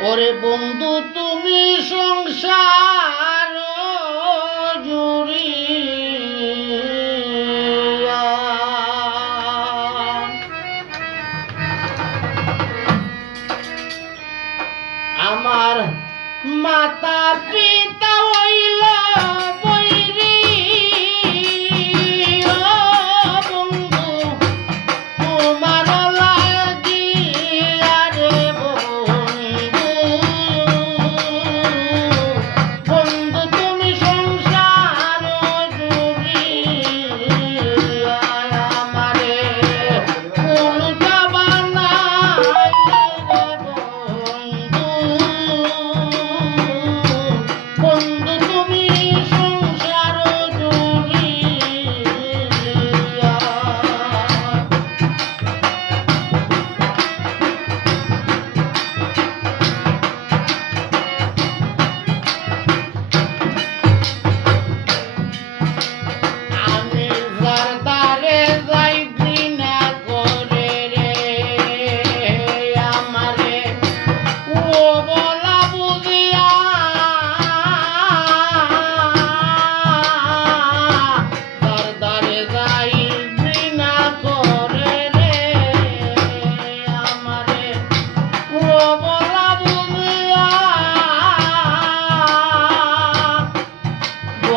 ওরে বন্ধু তুমি সংসার